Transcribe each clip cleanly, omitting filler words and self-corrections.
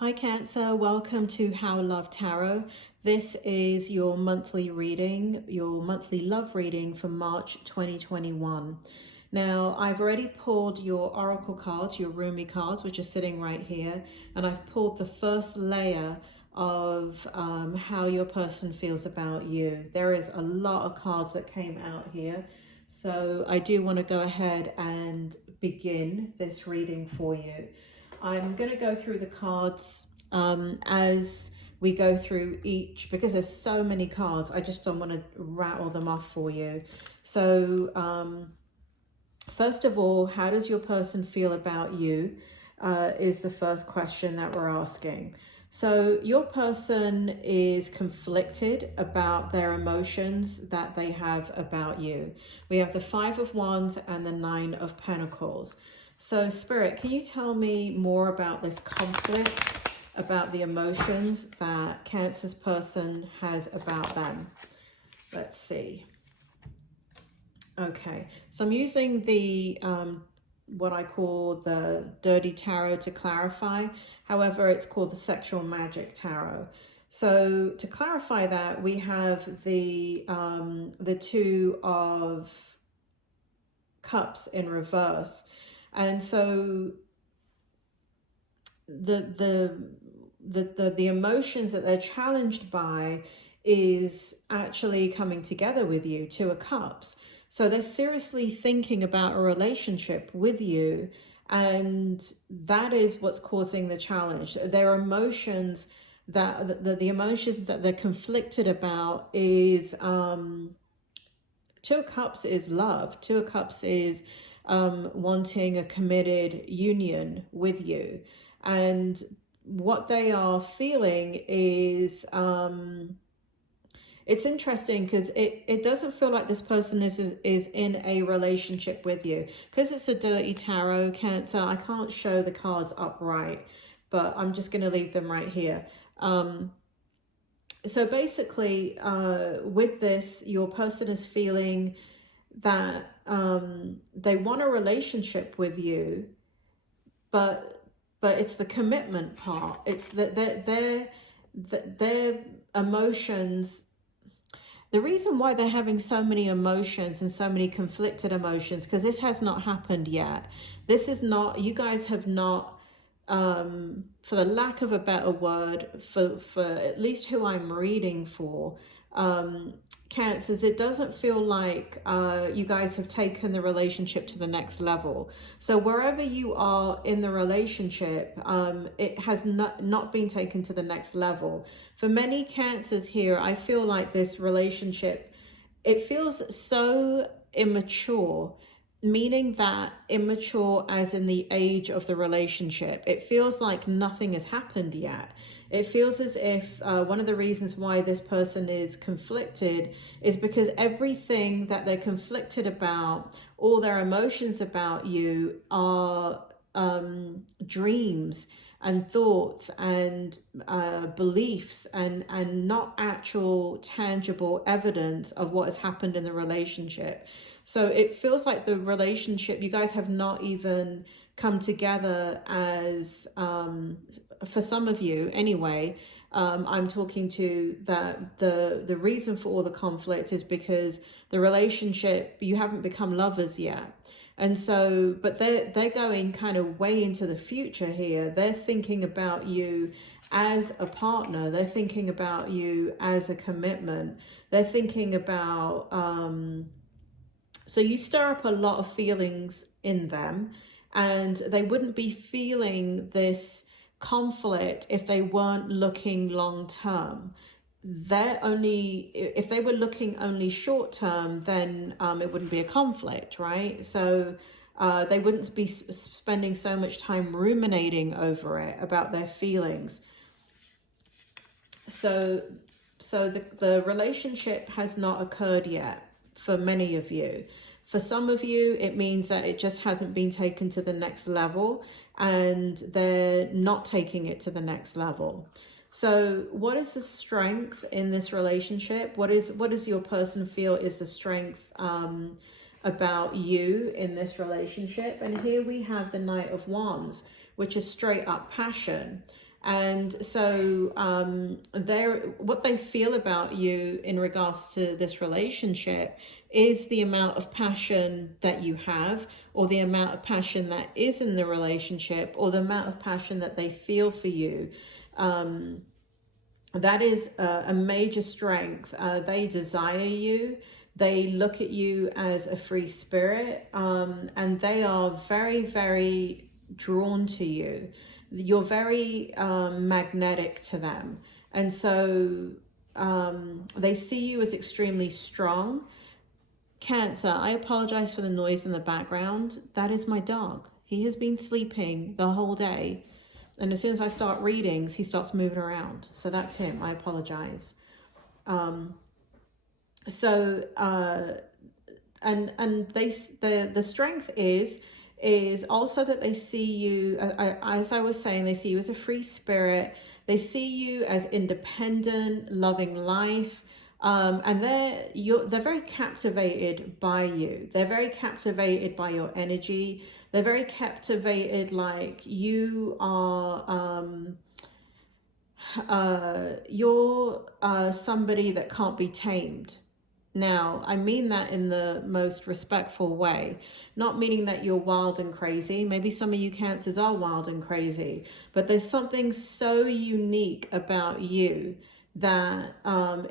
Hi Cancer, welcome to How Love Tarot. This is your monthly reading, your monthly love reading for March 2021. Now, I've already pulled your oracle cards, your Rumi cards, which are sitting right here, and I've pulled the first layer of how your person feels about you. There is a lot of cards that came out here, so I do want to go ahead and begin this reading for you. I'm going to go through the cards as we go through each, because there's so many cards. I just don't want to rattle them off for you. So first of all, how does your person feel about you is the first question that we're asking. So your person is conflicted about their emotions that they have about you. We have the Five of Wands and the Nine of Pentacles. So Spirit, can you tell me more about this conflict, about the emotions that Cancer's person has about them? Let's see. Okay, so I'm using the what I call the Dirty Tarot to clarify. However, it's called the Sexual Magic Tarot. So to clarify that, we have the Two of Cups in reverse. And so the emotions that they're challenged by is actually coming together with you, Two of Cups. So they're seriously thinking about a relationship with you, and that is what's causing the challenge. Their emotions, that the emotions that they're conflicted about is Two of Cups is love. Two of Cups is wanting a committed union with you, and what they are feeling is it's interesting because it doesn't feel like this person is in a relationship with you, because it's a dirty tarot, Cancer. I can't show the cards upright, but I'm just going to leave them right here. So basically with this, your person is feeling that they want a relationship with you, but it's the commitment part. It's that their emotions. The reason why they're having so many emotions and so many conflicted emotions, because this has not happened yet. This is not, you guys have not, for the lack of a better word, for at least who I'm reading for, Cancers, it doesn't feel like you guys have taken the relationship to the next level. So wherever you are in the relationship, it has not been taken to the next level. For many Cancers here, I feel like this relationship, it feels so immature, meaning that immature as in the age of the relationship. It feels like nothing has happened yet. It feels as if one of the reasons why this person is conflicted is because everything that they're conflicted about, all their emotions about you, are dreams and thoughts and beliefs and not actual tangible evidence of what has happened in the relationship. So it feels like the relationship, you guys have not even come together as, for some of you anyway, I'm talking to that the reason for all the conflict is because the relationship, you haven't become lovers yet. And so, but they're going kind of way into the future here. They're thinking about you as a partner. They're thinking about you as a commitment. They're thinking about, so you stir up a lot of feelings in them, and they wouldn't be feeling this conflict if they weren't looking long term. They're only, if they were looking only short term, then it wouldn't be a conflict, right? So they wouldn't be spending so much time ruminating over it, about their feelings. So the relationship has not occurred yet for many of you. For some of you, it means that it just hasn't been taken to the next level, and they're not taking it to the next level. So what is the strength in this relationship? What does your person feel is the strength about you in this relationship? And here we have the Knight of Wands, which is straight up passion. And so what they feel about you in regards to this relationship is the amount of passion that you have, or the amount of passion that is in the relationship, or the amount of passion that they feel for you. That is a major strength. They desire you. They look at you as a free spirit, and they are very, very drawn to you. You're very magnetic to them. And so they see you as extremely strong. Cancer, I apologize for the noise in the background. That is my dog. He has been sleeping the whole day. And as soon as I start readings, he starts moving around. So that's him. I apologize. And the strength is also that they see you, as I was saying, they see you as a free spirit. They see you as independent, loving life. And they're very captivated by you. They're very captivated by your energy. They're very captivated, like you are, you're somebody that can't be tamed. Now, I mean that in the most respectful way, not meaning that you're wild and crazy. Maybe some of you Cancers are wild and crazy, but there's something so unique about you that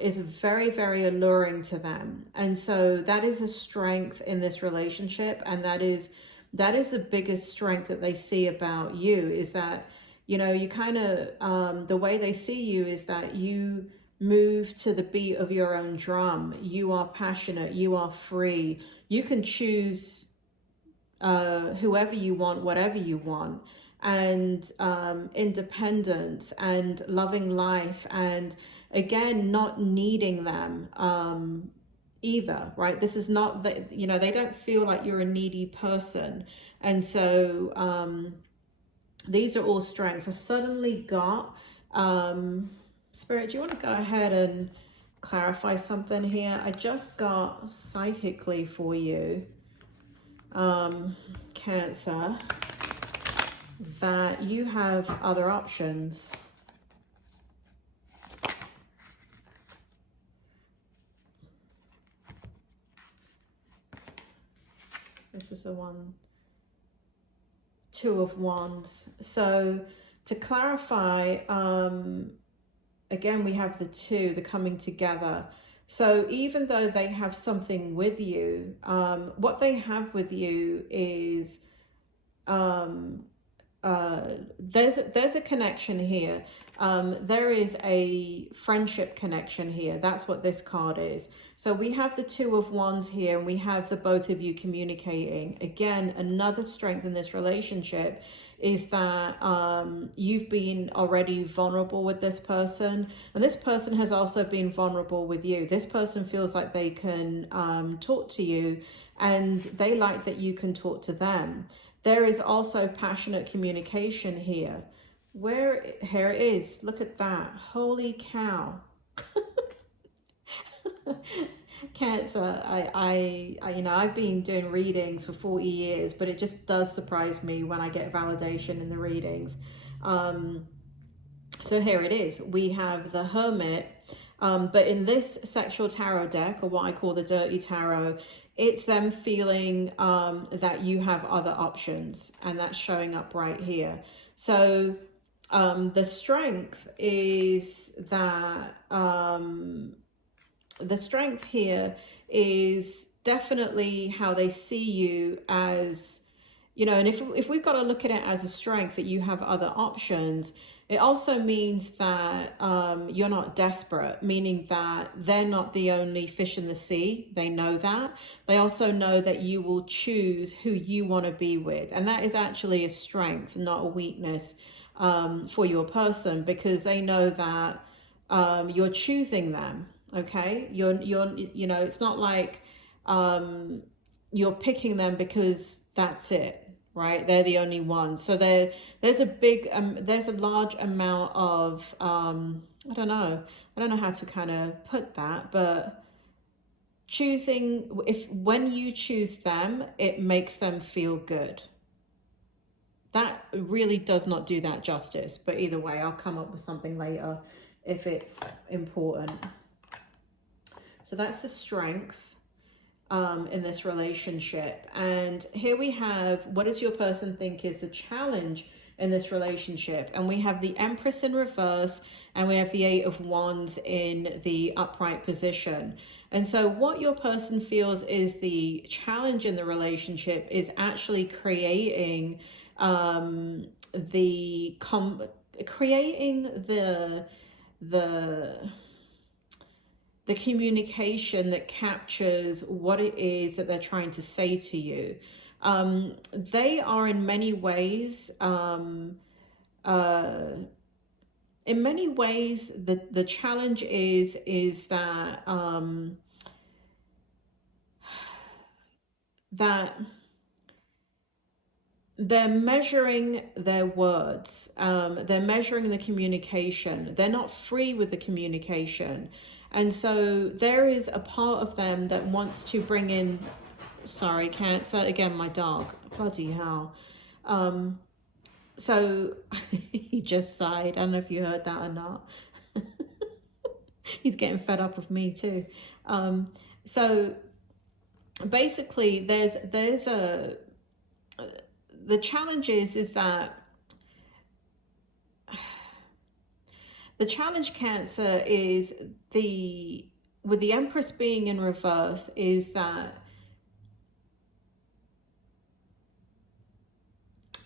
is very, very alluring to them. And so that is a strength in this relationship, and that is the biggest strength that they see about you, is that, you know, you kind of, the way they see you is that you move to the beat of your own drum. You are passionate, you are free. You can choose whoever you want, whatever you want, and independence and loving life, and again, not needing them either, right? This is not that, you know, they don't feel like you're a needy person. And so these are all strengths. I suddenly got Spirit, do you want to go ahead and clarify something here? I just got psychically for you, Cancer, that you have other options. This is the one, Two of Wands. So to clarify, again, we have the two, the coming together. So even though they have something with you, what they have with you is there's a connection here. There is a friendship connection here. That's what this card is. So we have the Two of Wands here, and we have the both of you communicating. Again, another strength in this relationship is that you've been already vulnerable with this person, and this person has also been vulnerable with you. This person feels like they can talk to you, and they like that you can talk to them. There is also passionate communication here. Here it is. Look at that. Holy cow. Cancer, I you know, I've been doing readings for 40 years, but it just does surprise me when I get validation in the readings. So here it is. We have the Hermit, but in this sexual tarot deck, or what I call the dirty tarot, it's them feeling that you have other options, and that's showing up right here. So the strength is that the strength here is definitely how they see you as, you know, and if we've got to look at it as a strength that you have other options, it also means that you're not desperate, meaning that they're not the only fish in the sea. They know that. They also know that you will choose who you want to be with. And that is actually a strength, not a weakness for your person, because they know that you're choosing them. Okay, you're you know, it's not like you're picking them because that's it, right? They're the only ones. So there's a large amount of I don't know how to kind of put that, but choosing, when you choose them, it makes them feel good. that really does not do that justice. But either way, I'll come up with something later if it's important. So that's the strength in this relationship. And here we have, what does your person think is the challenge in this relationship? And we have the Empress in reverse, and we have the Eight of Wands in the upright position. And so what your person feels is the challenge in the relationship is actually creating the communication that captures what it is that they're trying to say to you. They are in many ways, the challenge is that that they're measuring their words, they're measuring the communication, they're not free with the communication. And so there is a part of them that wants to bring in, sorry, Cancer, again, my dog, bloody hell. So he just sighed. I don't know if you heard that or not. He's getting fed up with me too. So basically the challenge is that the challenge, Cancer, is with the Empress being in reverse, is that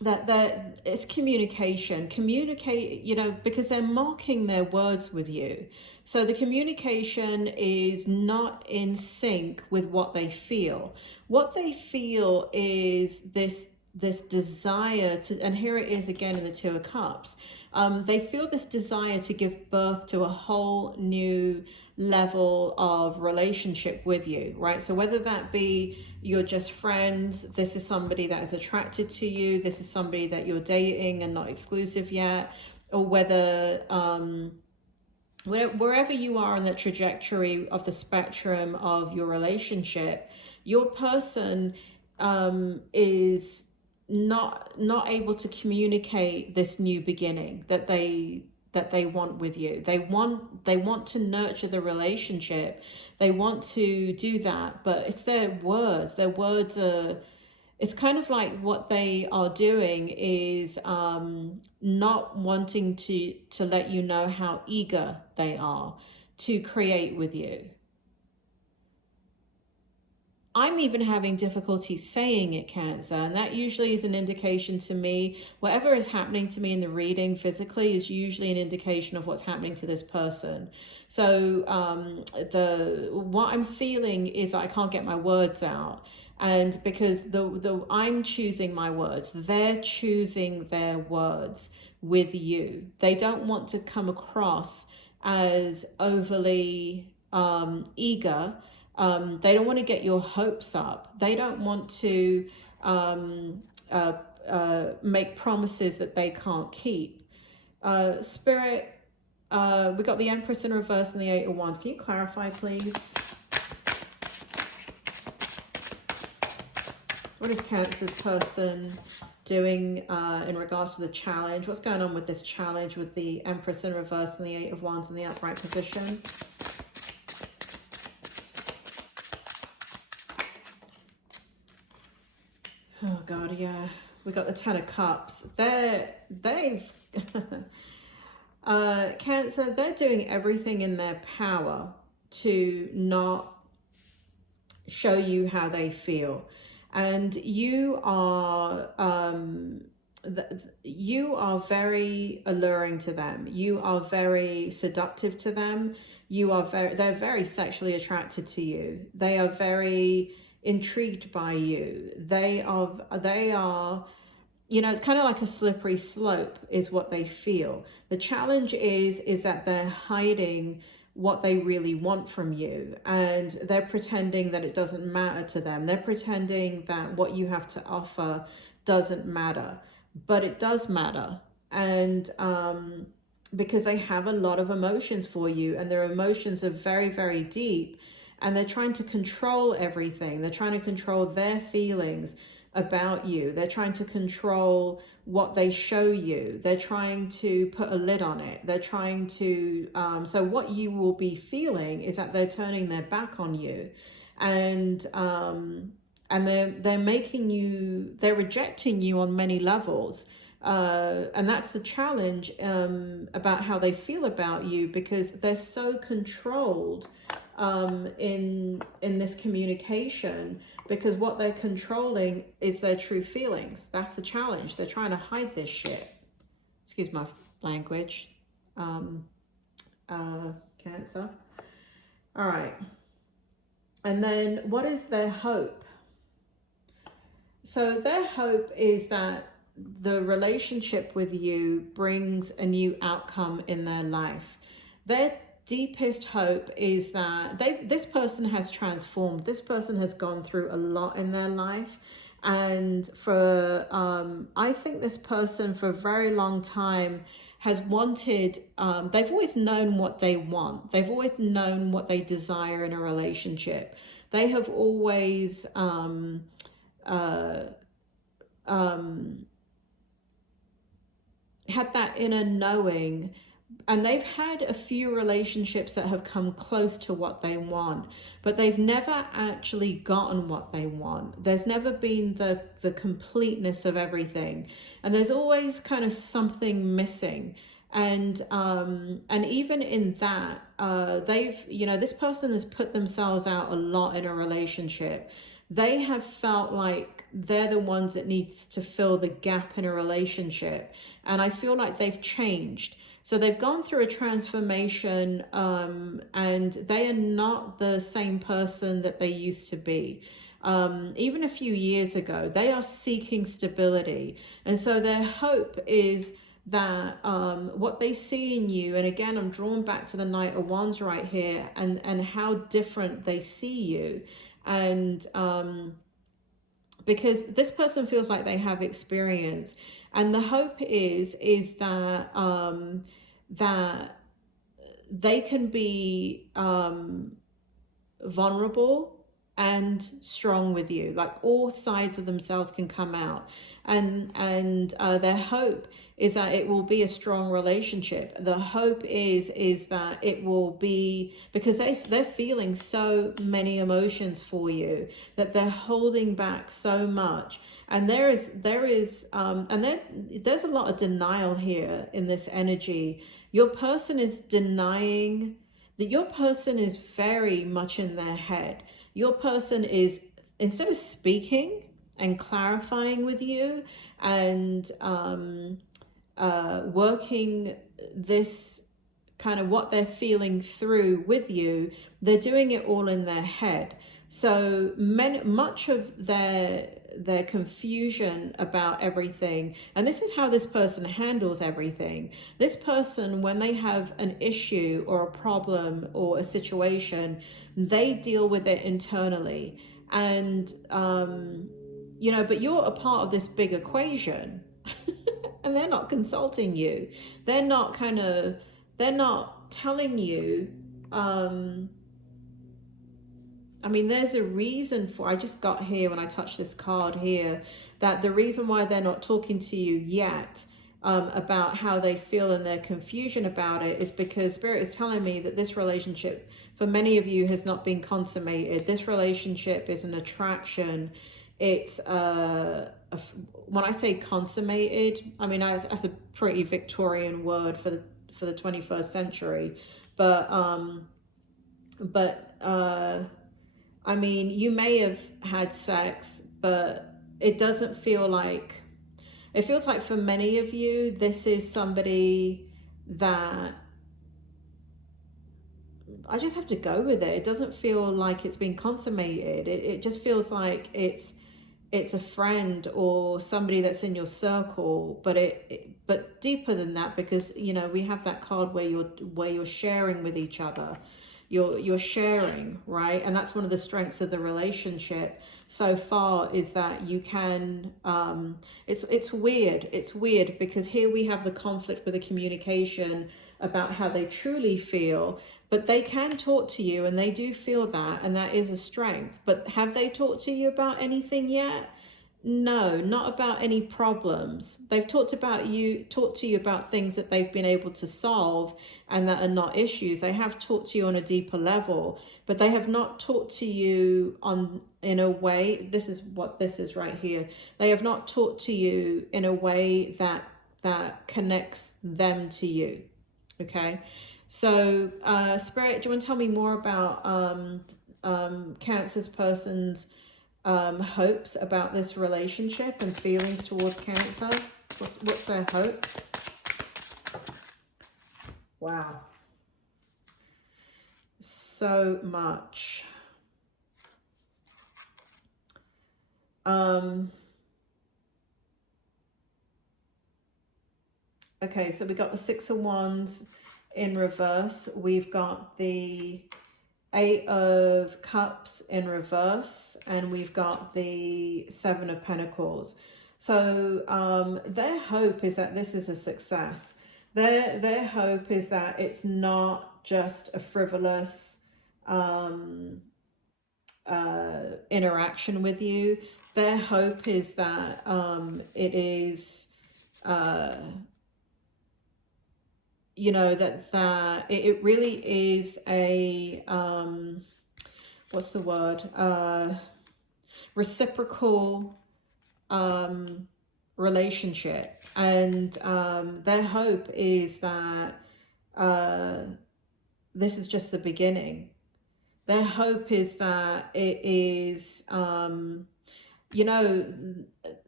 it's communication, because they're marking their words with you. So the communication is not in sync with what they feel. What they feel is this desire to, and here it is again in the Two of Cups. They feel this desire to give birth to a whole new level of relationship with you, right? So whether that be you're just friends, this is somebody that is attracted to you, this is somebody that you're dating and not exclusive yet, or whether wherever you are on the trajectory of the spectrum of your relationship, your person is not able to communicate this new beginning that they want with you. They want to nurture the relationship. They want to do that, but it's their words. Their words are, it's kind of like what they are doing is not wanting to let you know how eager they are to create with you. I'm even having difficulty saying it, Cancer, and that usually is an indication to me, whatever is happening to me in the reading physically is usually an indication of what's happening to this person. So what I'm feeling is I can't get my words out, and because I'm choosing my words, they're choosing their words with you. They don't want to come across as overly eager. They don't want to get your hopes up. They don't want to make promises that they can't keep. Spirit, we got the Empress in reverse and the Eight of Wands. Can you clarify, please? What is Cancer's person doing in regards to the challenge? What's going on with this challenge with the Empress in reverse and the Eight of Wands in the upright position? Oh God, yeah. We got the Ten of Cups. They've Cancer, they're doing everything in their power to not show you how they feel. And you are very alluring to them. You are very seductive to them. They're very sexually attracted to you. They are very intrigued by you. They are, it's kind of like a slippery slope is what they feel. The challenge is that they're hiding what they really want from you, and they're pretending that it doesn't matter to them. They're pretending that what you have to offer doesn't matter, but it does matter. And because they have a lot of emotions for you, and their emotions are very, very deep, and they're trying to control everything. They're trying to control their feelings, about you. They're trying to control what they show you. They're trying to put a lid on it. They're trying to, so what you will be feeling is that they're turning their back on you, and they're making you, they're rejecting you on many levels. And that's the challenge about how they feel about you, because they're so controlled in this communication, because what they're controlling is their true feelings. That's the challenge. They're trying to hide this shit. Excuse my language. Cancer. All right. And then what is their hope? So their hope is that the relationship with you brings a new outcome in their life. Their deepest hope is that this person has transformed. This person has gone through a lot in their life. And for, I think this person for a very long time has wanted, they've always known what they want. They've always known what they desire in a relationship. They have always had that inner knowing, and they've had a few relationships that have come close to what they want, but they've never actually gotten what they want. There's never been the completeness of everything, and there's always kind of something missing. And even in that, this person has put themselves out a lot in a relationship. They have felt like they're the ones that needs to fill the gap in a relationship. And I feel like they've changed. So they've gone through a transformation, and they are not the same person that they used to be. Even a few years ago, they are seeking stability. And so their hope is that what they see in you, and again, I'm drawn back to the Knight of Wands right here, and how different they see you. And because this person feels like they have experience, and the hope is that that they can be vulnerable and strong with you, like all sides of themselves can come out, and their hope is that it will be a strong relationship. The hope is that it will be, because they're feeling so many emotions for you, that they're holding back so much. And there's a lot of denial here in this energy. Your person is denying that your person is very much in their head. Your person is, instead of speaking and clarifying with you and working this kind of what they're feeling through with you, they're doing it all in their head. So much of their confusion about everything, and this is how this person handles everything. This person, when they have an issue or a problem or a situation, they deal with it internally. And but you're a part of this big equation. And they're not consulting you. They're not telling you. There's a reason for, I just got here when I touched this card here, that the reason why they're not talking to you yet about how they feel and their confusion about it is because Spirit is telling me that this relationship, for many of you, has not been consummated. This relationship is an attraction. It's when I say consummated, that's a pretty Victorian word for the 21st century. But you may have had sex, but it doesn't feel like, it feels like for many of you, this is somebody that I just have to go with it. It doesn't feel like it's been consummated. It just feels like it's a friend or somebody that's in your circle, but deeper than that, because we have that card where you're sharing with each other. You're sharing, right? And that's one of the strengths of the relationship so far, is that you can it's weird because here we have the conflict with the communication about how they truly feel, but they can talk to you and they do feel that, and that is a strength. But have they talked to you about anything yet? No, not about any problems. They've talked to you about things that they've been able to solve and that are not issues. They have talked to you on a deeper level, but they have not talked to you in a way, this is what this is right here. They have not talked to you in a way that connects them to you. Okay? So, Spirit, do you want to tell me more about Cancer's person's hopes about this relationship and feelings towards Cancer? What's their hope? Wow. So much. Okay, so we got the Six of Wands in reverse. We've got the Eight of Cups in reverse, and we've got the Seven of Pentacles. So their hope is that this is a success. Their hope is that it's not just a frivolous interaction with you. Their hope is that it is you know, that it really is a what's the word, reciprocal relationship. And their hope is that this is just the beginning. Their hope is that it is you know,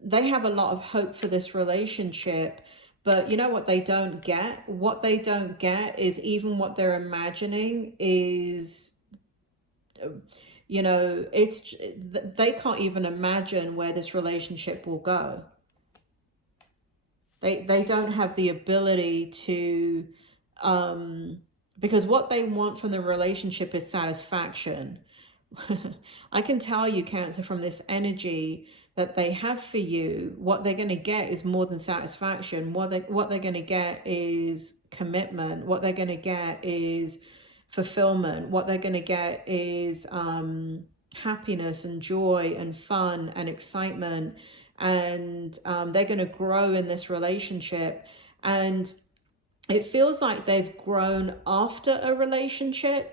they have a lot of hope for this relationship. But you know what they don't get? What they don't get is even what they're imagining is, you know, they can't even imagine where this relationship will go. They don't have the ability to, because what they want from the relationship is satisfaction. I can tell you, Cancer, from this energy that they have for you, what they're going to get is more than satisfaction. What they're going to get is commitment. What they're going to get is fulfillment. What they're going to get is happiness and joy and fun and excitement. And they're going to grow in this relationship. And it feels like they've grown after a relationship,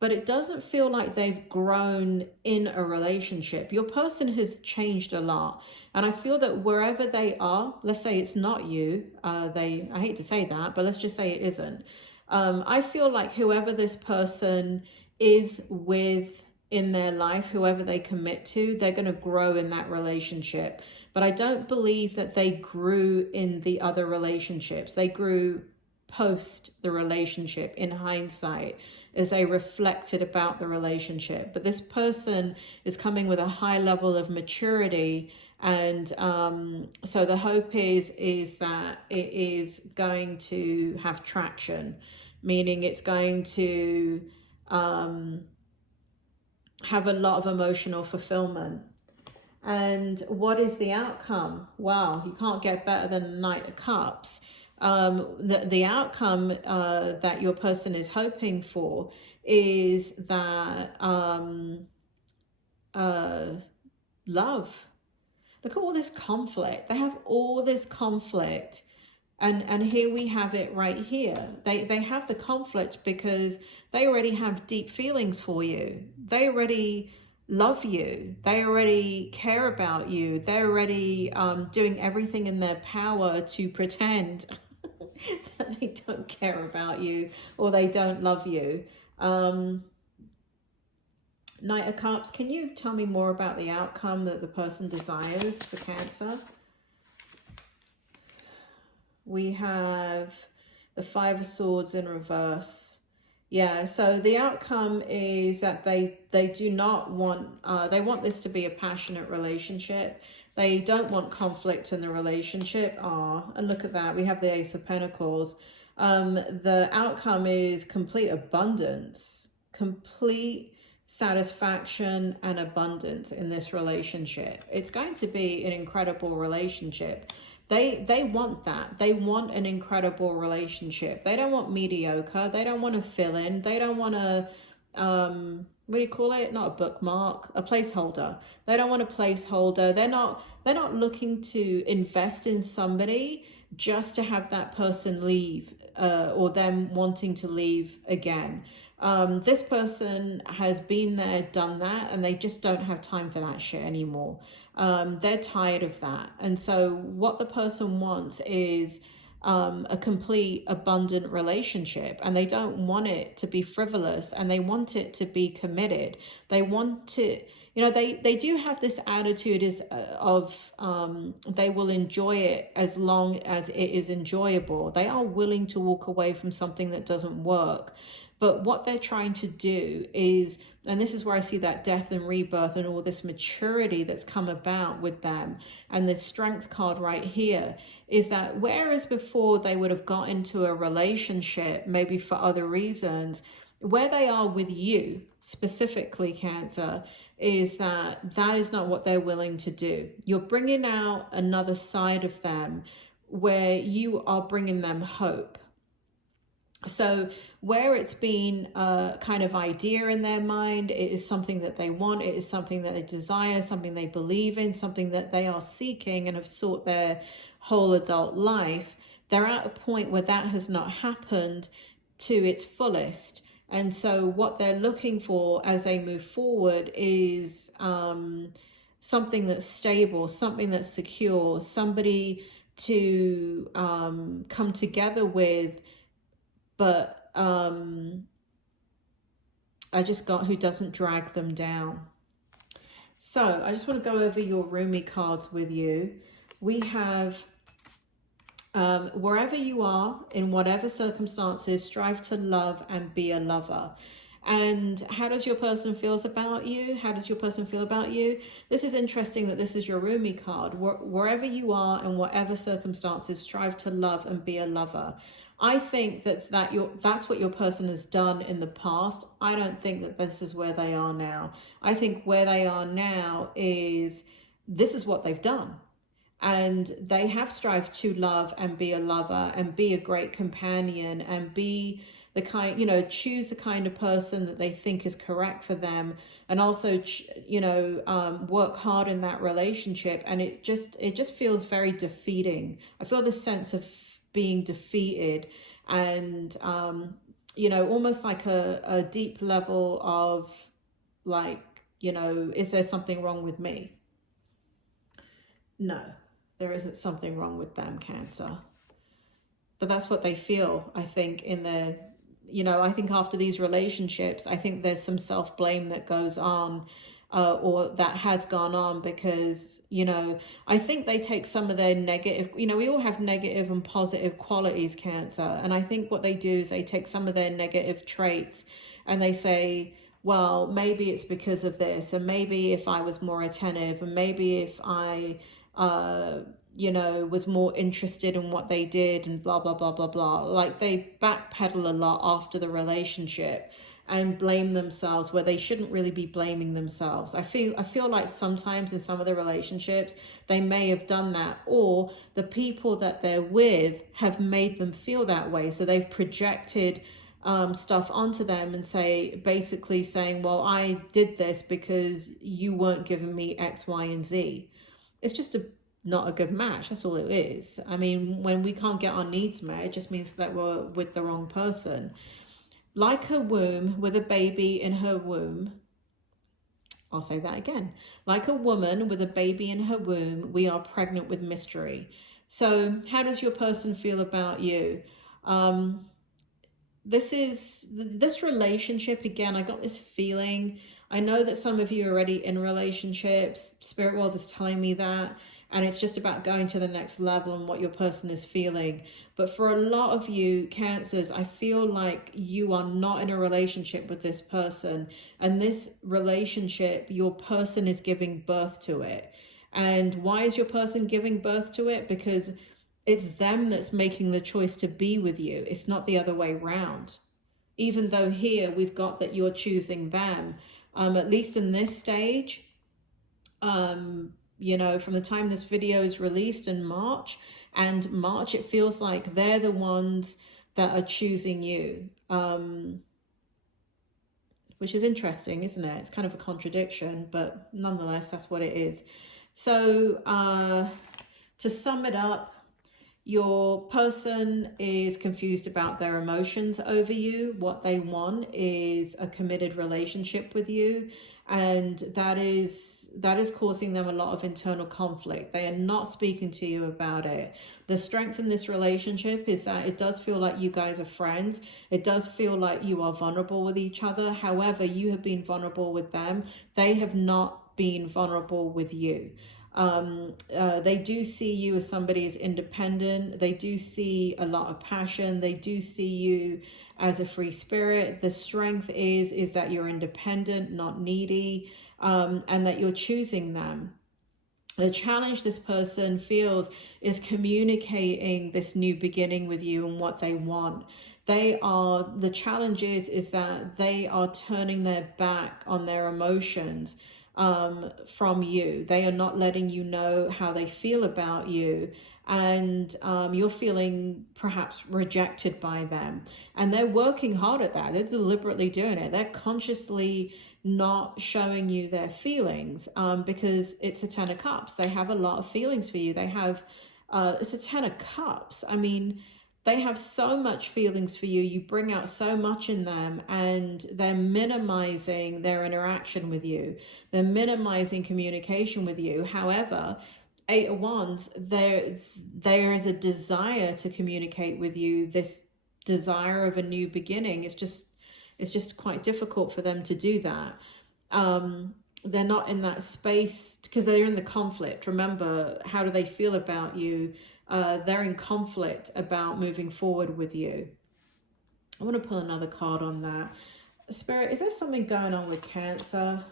but it doesn't feel like they've grown in a relationship. Your person has changed a lot. And I feel that wherever they are, let's say it's not you, I hate to say that, but let's just say it isn't. I feel like whoever this person is with in their life, whoever they commit to, they're going to grow in that relationship. But I don't believe that they grew in the other relationships. They grew post the relationship, in hindsight, as they reflected about the relationship. But this person is coming with a high level of maturity, and so the hope is that it is going to have traction, meaning it's going to have a lot of emotional fulfillment. And what is the outcome? Wow, you can't get better than the Knight of Cups. The outcome that your person is hoping for is that love. Look at all this conflict. They have all this conflict. And here we have it right here. They have the conflict because they already have deep feelings for you. They already love you. They already care about you. They're already doing everything in their power to pretend that they don't care about you or they don't love you. Knight of Cups, can you tell me more about the outcome that the person desires for Cancer? We have the Five of Swords in reverse. Yeah, so the outcome is that they do not want, they want this to be a passionate relationship. They don't want conflict in the relationship. And look at that, we have the Ace of Pentacles. The outcome is complete abundance, complete satisfaction and abundance in this relationship. It's going to be an incredible relationship. They want that. They want an incredible relationship. They don't want mediocre. They don't want to fill in. They don't want to what do you call it? Not a bookmark, a placeholder. They don't want a placeholder. They're not looking to invest in somebody just to have that person leave, or them wanting to leave again. This person has been there, done that, and they just don't have time for that shit anymore. They're tired of that. And so what the person wants is a complete, abundant relationship, and they don't want it to be frivolous, and they want it to be committed. They want to, they do have this attitude of they will enjoy it as long as it is enjoyable. They are willing to walk away from something that doesn't work. But what they're trying to do is, and this is where I see that death and rebirth and all this maturity that's come about with them, and this strength card right here, is that whereas before they would have got into a relationship, maybe for other reasons, where they are with you, specifically Cancer, is that that is not what they're willing to do. You're bringing out another side of them where you are bringing them hope. So where it's been a kind of idea in their mind, it is something that they want, it is something that they desire, something they believe in, something that they are seeking and have sought their whole adult life. They're at a point where that has not happened to its fullest. And so what they're looking for as they move forward is something that's stable, something that's secure, somebody to come together with. But I just got who doesn't drag them down. So I just want to go over your Rumi cards with you. We have, wherever you are, in whatever circumstances, strive to love and be a lover. And how does your person feels about you? How does your person feel about you? This is interesting that this is your Rumi card. Wherever you are, in whatever circumstances, strive to love and be a lover. I think that's what your person has done in the past. I don't think that this is where they are now. I think where they are now is this is what they've done. And they have strived to love and be a lover and be a great companion and be the kind, choose the kind of person that they think is correct for them, and also, work hard in that relationship. And it just feels very defeating. I feel this sense of being defeated and, almost like a deep level of like, is there something wrong with me? No, there isn't something wrong with them, Cancer. But that's what they feel, I think, in their, I think after these relationships, I think there's some self-blame that goes on, or that has gone on, because, I think they take some of their negative, we all have negative and positive qualities, Cancer. And I think what they do is they take some of their negative traits and they say, well, maybe it's because of this, and maybe if I was more attentive, and maybe if I, was more interested in what they did, and blah, blah, blah, blah, blah. Like they backpedal a lot after the relationship and blame themselves where they shouldn't really be blaming themselves. I feel like sometimes in some of the relationships, they may have done that, or the people that they're with have made them feel that way. So they've projected stuff onto them and basically saying, well, I did this because you weren't giving me X, Y, and Z. It's just not a good match. That's all it is. I mean, when we can't get our needs met, it just means that we're with the wrong person. Like a womb with a baby in her womb. I'll say that again. Like a woman with a baby in her womb, we are pregnant with mystery. So how does your person feel about you? This relationship, again, I got this feeling. I know that some of you are already in relationships. Spirit world is telling me that. And it's just about going to the next level and what your person is feeling. But for a lot of you, Cancers, I feel like you are not in a relationship with this person. And this relationship, your person is giving birth to it. And why is your person giving birth to it? Because it's them that's making the choice to be with you. It's not the other way around. Even though here we've got that you're choosing them. At least in this stage, from the time this video is released in March, it feels like they're the ones that are choosing you. which is interesting, isn't it? It's kind of a contradiction, but nonetheless, that's what it is. So to sum it up, your person is confused about their emotions over you. What they want is a committed relationship with you, and that is causing them a lot of internal conflict. They are not speaking to you about it. The strength in this relationship is that it does feel like you guys are friends. It does feel like you are vulnerable with each other. However, you have been vulnerable with them. They have not been vulnerable with you. They do see you as somebody who's independent. They do see a lot of passion. They do see you as a free spirit. The strength is that you're independent, not needy, and that you're choosing them. The challenge this person feels is communicating this new beginning with you and what they want. The challenge is that they are turning their back on their emotions from you. They are not letting you know how they feel about you, and you're feeling perhaps rejected by them, and they're working hard at that. They're deliberately doing it. They're consciously not showing you their feelings because it's a 10 of cups. They have a lot of feelings for you. They have it's a 10 of cups. I mean, they have so much feelings for you. You bring out so much in them, and they're minimizing their interaction with you. They're minimizing communication with you. However, 8 of Wands, there is a desire to communicate with you. This desire of a new beginning. It's just quite difficult for them to do that. They're not in that space because they're in the conflict. Remember, how do they feel about you? They're in conflict about moving forward with you. I want to pull another card on that. Spirit, is there something going on with Cancer?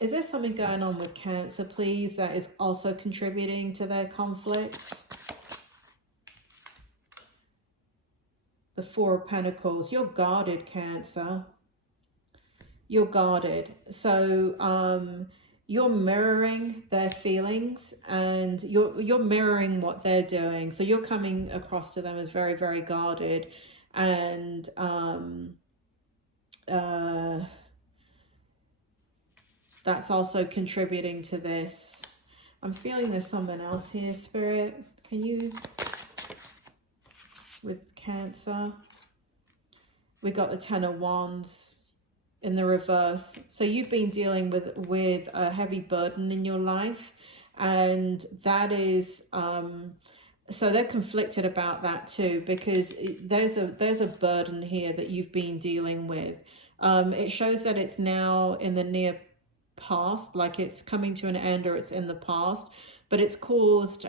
Is there something going on with Cancer, please, that is also contributing to their conflict? The 4 of Pentacles. You're guarded, Cancer. You're guarded. So you're mirroring their feelings, and you're mirroring what they're doing. So you're coming across to them as very, very guarded, and that's also contributing to this. I'm feeling there's something else here, Spirit. Can you, with Cancer, we got the 10 of Wands in the reverse. So you've been dealing with a heavy burden in your life, and that is so they're conflicted about that too, because there's a burden here that you've been dealing with. It shows that it's now in the near past, like it's coming to an end, or it's in the past, but it's caused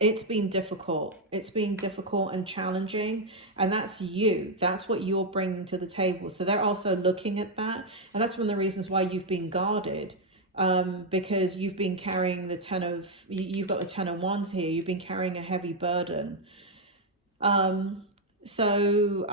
it's been difficult. It's been difficult and challenging, and that's you. That's what you're bringing to the table. So they're also looking at that, and that's one of the reasons why you've been guarded, because you've been carrying the you've got the 10 of Wands here. You've been carrying a heavy burden. So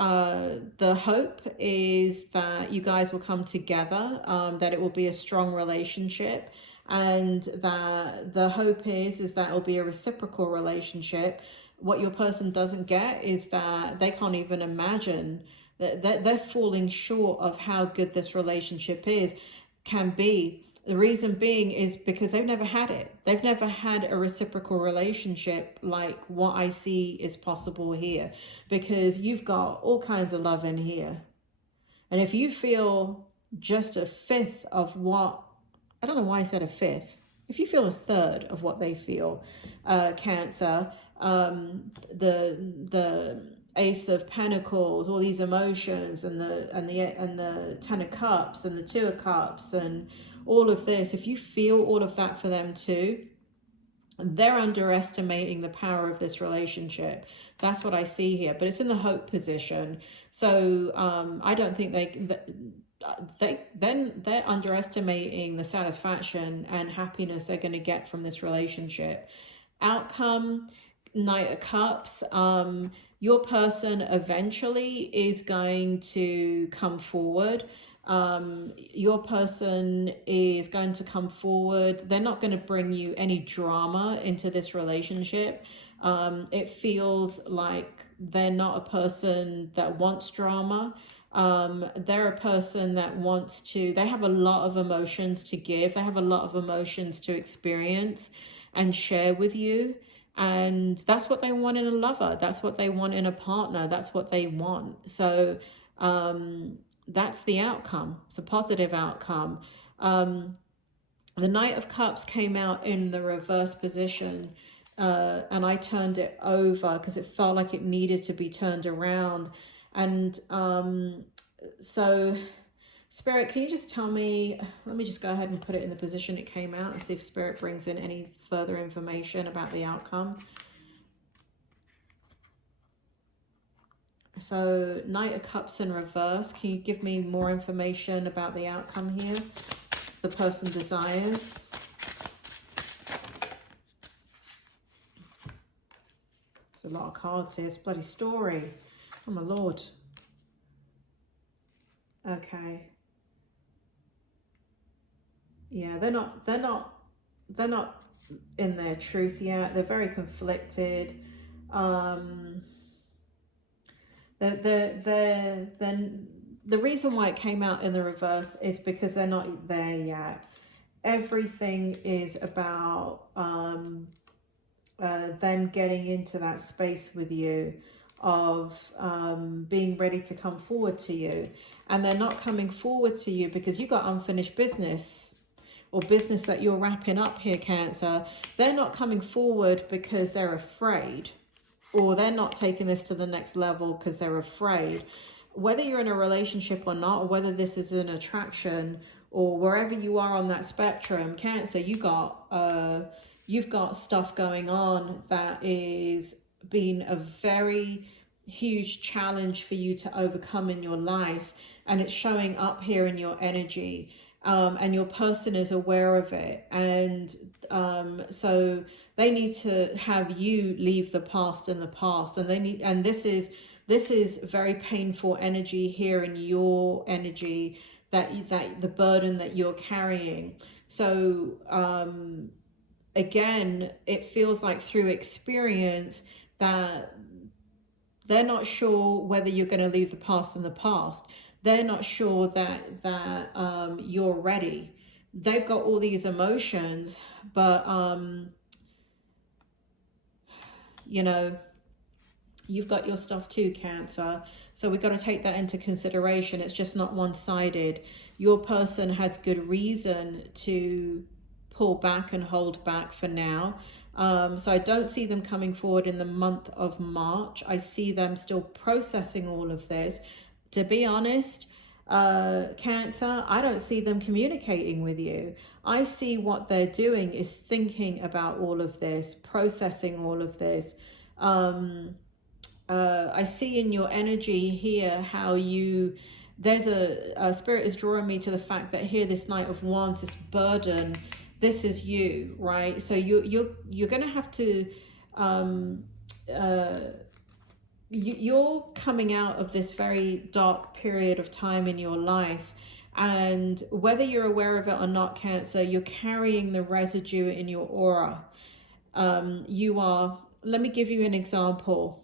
the hope is that you guys will come together, that it will be a strong relationship, and that the hope is that it'll be a reciprocal relationship. What your person doesn't get is that they can't even imagine that they're falling short of how good this relationship can be. The reason being is because they've never had it. They've never had a reciprocal relationship like what I see is possible here, because you've got all kinds of love in here. And if you feel just a fifth of what, I don't know why I said a fifth, if you feel a third of what they feel, Cancer, the Ace of Pentacles, all these emotions, and the 10 of Cups, and the 2 of Cups, and all of this, if you feel all of that for them too, they're underestimating the power of this relationship. That's what I see here, but it's in the hope position. So I don't think they're underestimating the satisfaction and happiness they're going to get from this relationship. Outcome, Knight of Cups. Your person eventually is going to come forward. Your person is going to come forward. They're not going to bring you any drama into this relationship. It feels like they're not a person that wants drama. They're a person that wants to, they have a lot of emotions to give. They have a lot of emotions to experience and share with you. And that's what they want in a lover. That's what they want in a partner. That's what they want. So that's the outcome. It's a positive outcome. The Knight of Cups came out in the reverse position, and I turned it over because it felt like it needed to be turned around. And so Spirit, can you just tell me, let me just go ahead and put it in the position it came out and see if Spirit brings in any further information about the outcome. So Knight of Cups in reverse, can you give me more information about the outcome here the person desires? There's a lot of cards here. It's a bloody story. Oh my Lord. Okay. Yeah, they're not in their truth yet. They're very conflicted. The reason why it came out in the reverse is because they're not there yet. Everything is about them getting into that space with you of being ready to come forward to you. And they're not coming forward to you because you got unfinished business or business that you're wrapping up here, Cancer. They're not coming forward because they're afraid, or they're not taking this to the next level because they're afraid. Whether you're in a relationship or not, or whether this is an attraction, or wherever you are on that spectrum, Cancer, you've got stuff going on that is been a very huge challenge for you to overcome in your life, and it's showing up here in your energy, and your person is aware of it, and so they need to have you leave the past in the past, and this is very painful energy here in your energy, that the burden that you're carrying. So again, it feels like through experience that they're not sure whether you're going to leave the past in the past. They're not sure that you're ready. They've got all these emotions, but you know, you've got your stuff too, Cancer. So we've got to take that into consideration. It's just not one-sided. Your person has good reason to pull back and hold back for now. So I don't see them coming forward in the month of March. I see them still processing all of this. To be honest, Cancer, I don't see them communicating with you. I see what they're doing is thinking about all of this, processing all of this. I see in your energy here how there's a spirit is drawing me to the fact that here, this Knight of Wands, this burden, this is you, right? So you're going to have to, you're coming out of this very dark period of time in your life, and whether you're aware of it or not, Cancer, you're carrying the residue in your aura. Let me give you an example.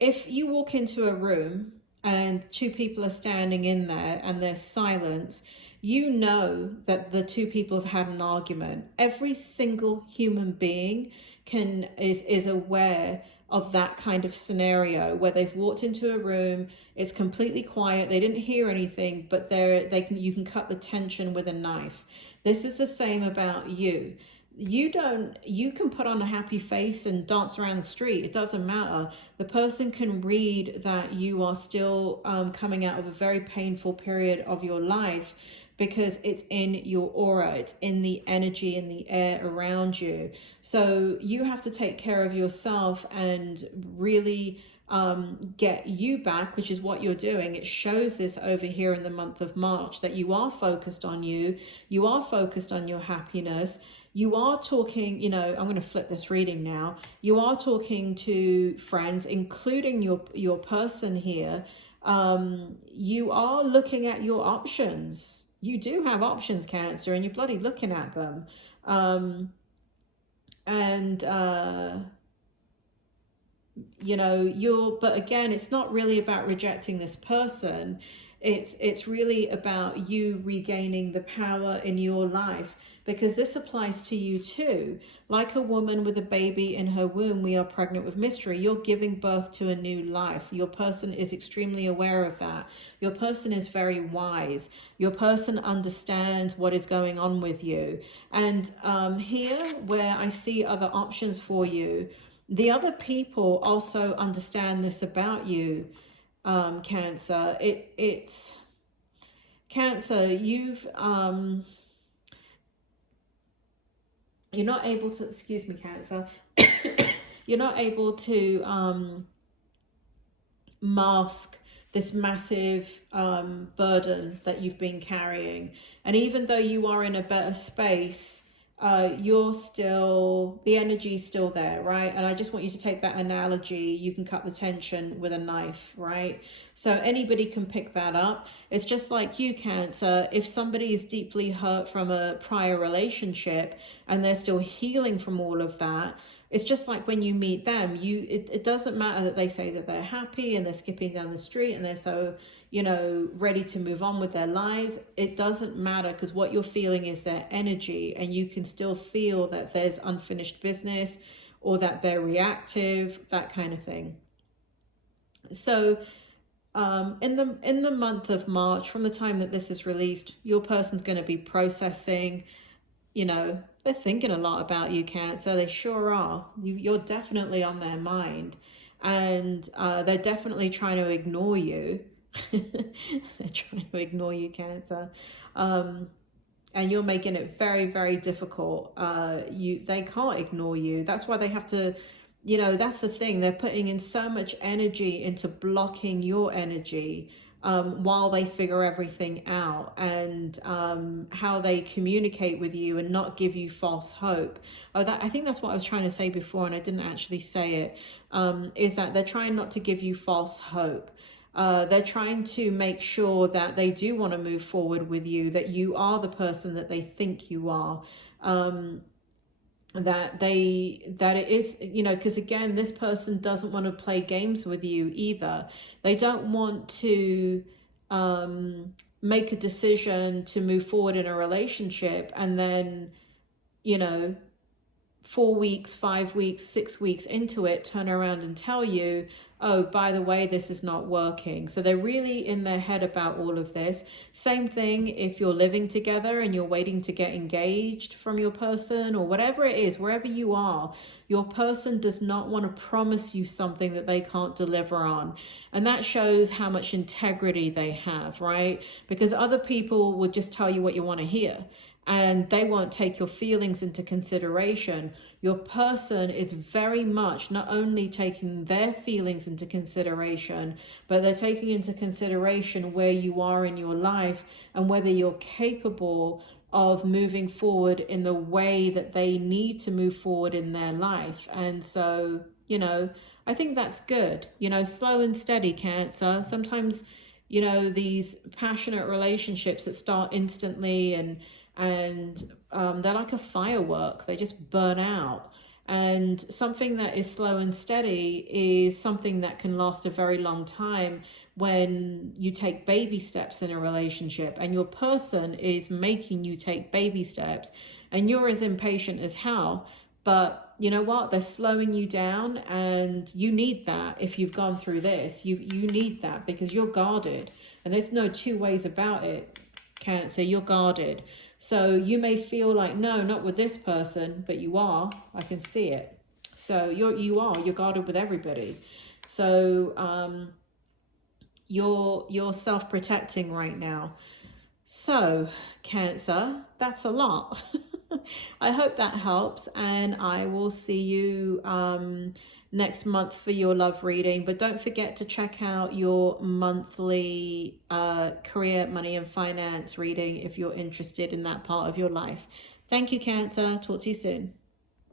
If you walk into a room and two people are standing in there and there's silence, you know that the two people have had an argument. Every single human being is aware of that kind of scenario where they've walked into a room, it's completely quiet, they didn't hear anything, but you can cut the tension with a knife. This is the same about you. You can put on a happy face and dance around the street. It doesn't matter. The person can read that you are still coming out of a very painful period of your life, because it's in your aura, it's in the energy, in the air around you. So you have to take care of yourself and really get you back, which is what you're doing. It shows this over here in the month of March, that you are focused on you are focused on your happiness. You are talking, I'm going to flip this reading now. You are talking to friends, including your person here. You are looking at your options. You do have options, Cancer, and you're bloody looking at them. you know, but again, it's not really about rejecting this person. It's really about you regaining the power in your life, because this applies to you too. Like a woman with a baby in her womb, we are pregnant with mystery. You're giving birth to a new life. Your person is extremely aware of that. Your person is very wise. Your person understands what is going on with you. And here, where I see other options for you, the other people also understand this about you, Cancer. It's Cancer, you're not able to, excuse me, Cancer, you're not able to mask this massive burden that you've been carrying. And even though you are in a better space, you're still, the energy's still there, right? And I just want you to take that analogy. You can cut the tension with a knife, right? So anybody can pick that up. It's just like you, Cancer. If somebody is deeply hurt from a prior relationship and they're still healing from all of that, it's just like when you meet them, it doesn't matter that they say that they're happy and they're skipping down the street and they're so, you know, ready to move on with their lives. It doesn't matter, because what you're feeling is their energy, and you can still feel that there's unfinished business or that they're reactive, that kind of thing. So in the month of March, from the time that this is released, your person's going to be processing, you know, they're thinking a lot about you, Cancer. They sure are. You're definitely on their mind. And they're definitely trying to ignore you. They're trying to ignore you, Cancer. And you're making it very, very difficult. They can't ignore you. That's why they have to, you know, that's the thing. They're putting in so much energy into blocking your energy, while they figure everything out, and how they communicate with you and not give you false hope. I think that's what I was trying to say before, and I didn't actually say it. Is that they're trying not to give you false hope. They're trying to make sure that they do want to move forward with you, that you are the person that they think you are. That it is, you know, because again, this person doesn't want to play games with you either. They don't want to make a decision to move forward in a relationship and then, you know, 4 weeks, 5 weeks, 6 weeks into it, turn around and tell you, oh, by the way, this is not working. So they're really in their head about all of this. Same thing if you're living together and you're waiting to get engaged from your person, or whatever it is, wherever you are, your person does not want to promise you something that they can't deliver on. And that shows how much integrity they have, right? Because other people will just tell you what you want to hear, and they won't take your feelings into consideration. Your person is very much not only taking their feelings into consideration, but they're taking into consideration where you are in your life and whether you're capable of moving forward in the way that they need to move forward in their life. And so, you know, I think that's good. You know, slow and steady, Cancer. Sometimes, you know, these passionate relationships that start instantly and they're like a firework. They just burn out. And something that is slow and steady is something that can last a very long time when you take baby steps in a relationship, and your person is making you take baby steps, and you're as impatient as hell. But you know what? They're slowing you down, and you need that. If you've gone through this, you need that, because you're guarded, and there's no two ways about it, Cancer. You're guarded. So you may feel like, no, not with this person, but you are. I can see it. So you're guarded with everybody. So you're self-protecting right now. So Cancer, that's a lot. I hope that helps, and I will see you next month for your love reading. But don't forget to check out your monthly career, money and finance reading if you're interested in that part of your life. Thank you, Cancer. Talk to you soon.